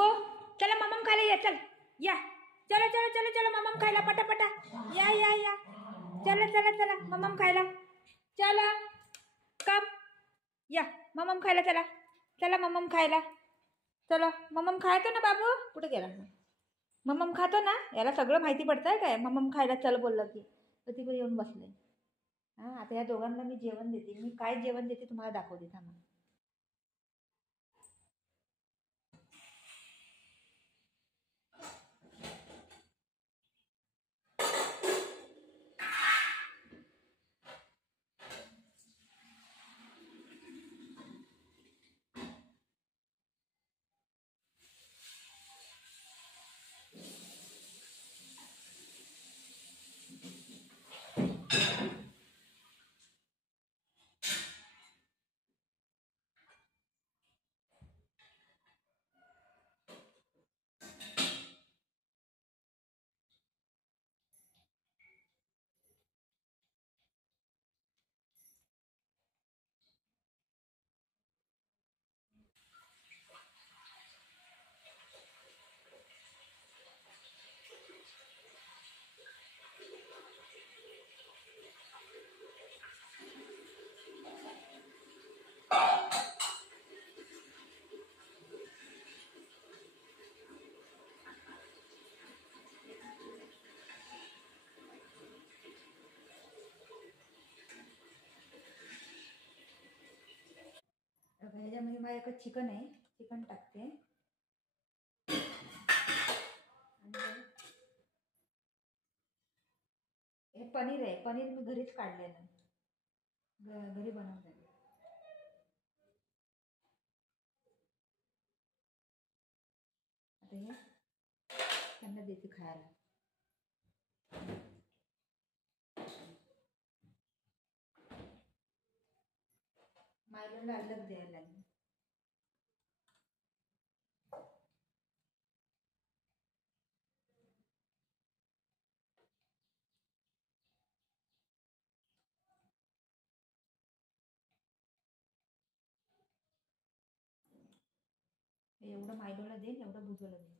बुगो चला मम्मम खायला या. चल या. चला चला चला चला मम्मम खायला पटापटा. या या या. चला चला चला मम्मम खायला. चला कम या मम्मम खायला. चला चला मम्मम खायला. चलो मम्मम खायतो ना बाबू. कुठे गेला मम्मम खातो ना. याला सगळं माहिती पडतंय काय. मम्मम खायला चल बोललं की तर तिकडे येऊन बसले. हां आता या दोघांना मी जेवण देते. मी काय जेवण देते तुम्हाला दाखवते थांबा. ह्याच्यामध्ये माझ्याकडे चिकन आहे. चिकन टाकते आणि हे पनीर आहे. पनीर मी घरीच काढलेलं. घरी बनवलेलं. आता हे त्यांना देते खायला. मायला अलग द्यायला लागेल. एवढं मायलोला देईन एवढं बुजवलं देईन.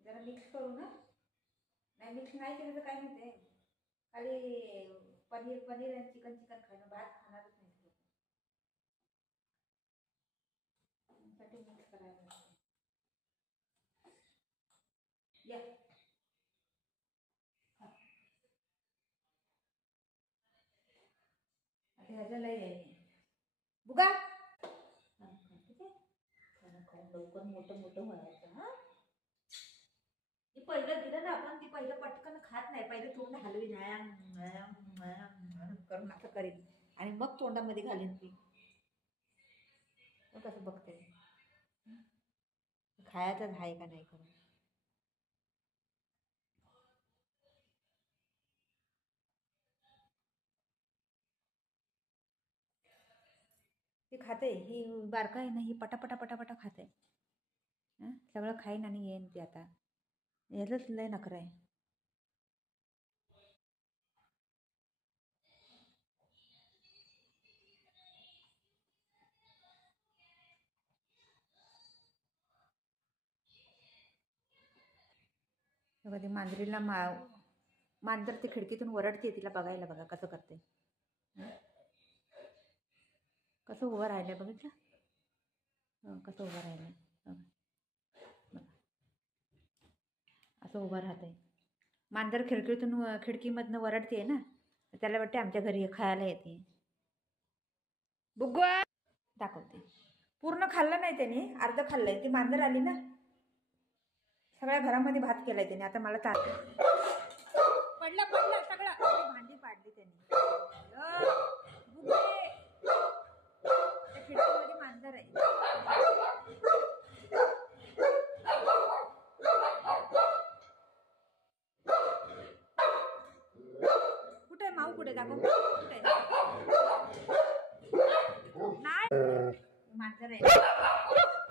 जरा मिक्स करू ना. नाही मिक्स नाही केलं तर काय म्हणते खाली पनीर पनीर आणि चिकन चिकन खाणं. भात खाणारच नाही त्यासाठी मिक्स करायला लागतं. या आता ह्याच्या लई आहे बुगा. ठीक आहे खाऊन लवकर मोठं मोठं व्हायचं. हां ती पहिलं दिलं ना आपण. ती पहिलं पटकन खात नाही. पहिलं तोंड हलवी करून असं करेल आणि मग तोंडामध्ये घालीन ती. कसं बघते खायचंच आहे का नाही करून. ती खाते. ही बारका आहे ना. ही पटापटा पटापटा खाते. सगळं खाईन आणि येईन ती. आता याचंच लय नखरं आहे. बघा ती मांजरीला मांजर ती खिडकीतून वरडते. तिला बघायला बघा कसं करते. कसं उभं राहिलं बघितलं. कसं उभं राहिलं असं उभं राहतंय. मांजर खिडकीमधनं वरडते ना. त्याला वाटते आमच्या घरी खायला येते. बुगवा दाखवते. पूर्ण खाल्लं नाही त्याने. अर्ध खाल्लंय. ती मांजर आली ना. सगळ्या घरामध्ये भात केलाय त्याने. आता मला पडला पडला सगळं. भांडी पाडली त्याने. खिडकीमध्ये मांजर आहे. दाखव कुठे नाही मांजर आहे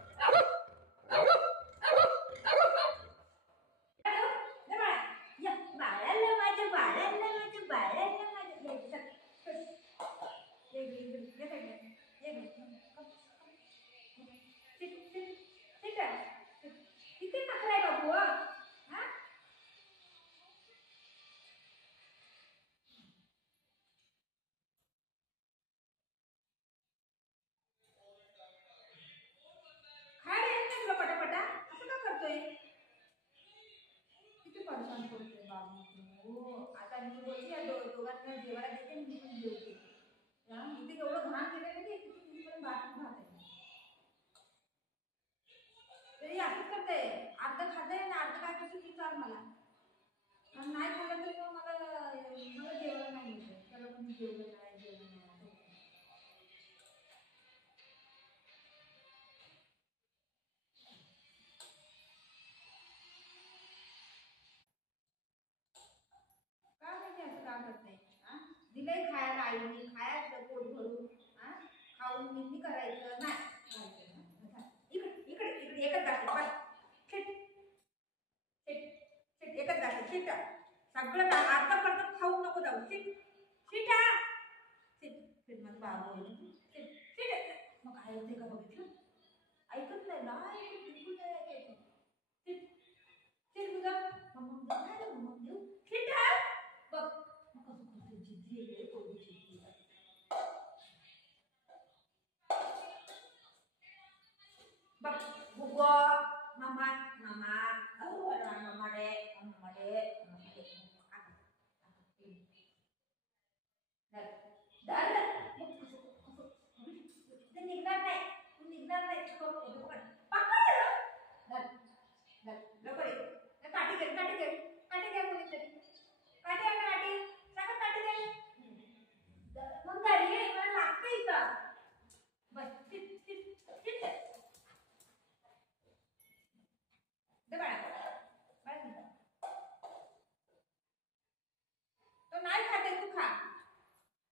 किती नखरा आहे बाबू हा खायला येत नाही तुला पटापटा असं का करतोय किती परेशान करतोय बाबू तू आता मी बोलली या दोघांना जेवायला देते मी पण जेवते इथे एवढं घाण केलं की किती तुझीपर्यंत बाकी खात आहे तरी असंच करते अर्ध खाते आणि अर्ध काय करते विचार मला नाही खाल्लं तर मग मला जेवायला नाही मिळतं त्याला पण जेवलं नाही जेवण नाही काय माहिती असं का करत नाही दिलंय खायला आईने खायचं पोट भरून खाऊन मी करायचं नाही इकडे इकडे इकडे एकच जाते बस शिट शिट शिट एकच जाते शिट सगळं अर्धा पर्यंत खाऊ नको जाऊ शिट शिटा शिट शिट माझं बाबा होईल शिट शिट मग काय होते का बघितलं ऐकत नाही ना बिलकुल नाही ऐकायचं शिट शिट तुझं मग देऊ शिटा बघ कसं कसं जिद्दी आहे पोळी जिद्दी बघ बुवा मामा मामा मामाडे मामाडे ते निघणार नाही तू निघणार नाही काठी घे काठी घे काठी घे कोणीतरी काठी आहे काठी सगळं काठी दे मग गाडी आहे मला लागतं इथं बस दे बाळा